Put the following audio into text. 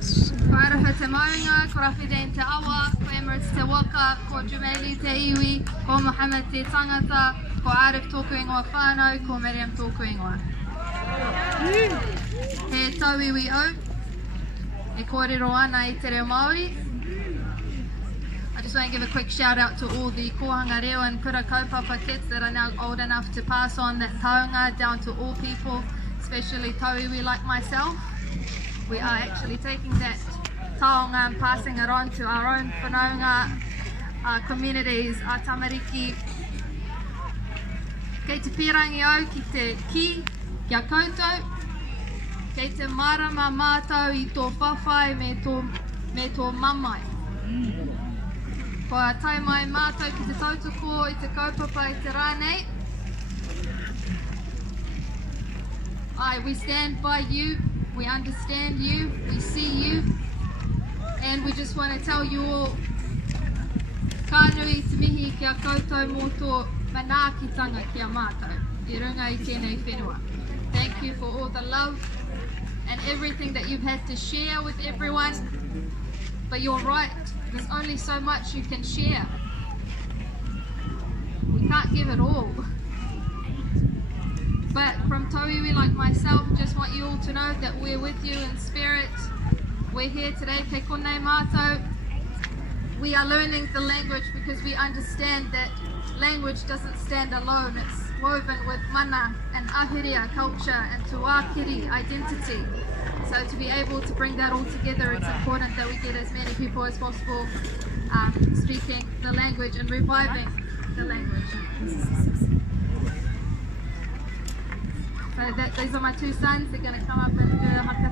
Ko araha te maunga, ko rawhideen te awa, ko Emirates te waka, ko Jumaili te iwi, ko Mohammed te tangata, ko Arif tōku ingoa whānau, ko Miriam tōku ingoa. He tau iwi au, e kōrero ana I te reo Māori. I just want to give a quick shout out to all the kohanga reo and kura kaupapa kids that are now old enough to pass on that taonga down to all people, especially tauiwi like myself. We are actually taking that taonga and passing it on to our own whanaunga, our communities, our tamariki. Kei te pirangi au ki te ki, kia koutou. Kei te marama mātou I tō whawhai me tō mamai. Kua tai mai mātou ki te tautoko I te kaupapa I te rānei. We stand by you, we understand you, we see you, and we just want to tell you all ka nui te mihi kia koutou mō tō manaakitanga kia mātou I runga I tēnei whenua. Thank you for all the love and everything that you've had to share with everyone, but you're right, there's only so much you can share. We can't give it all. But from tauiwi like myself, just want you all to know that we're with you in spirit. We're here today, kei konei mātou. We are learning the language because we understand that language doesn't stand alone. It's woven with mana and ahiria culture and tuakiri identity. So to be able to bring that all together, it's important that we get as many people as possible speaking the language and reviving the language. So these are my two sons. They're going to come up and do the haka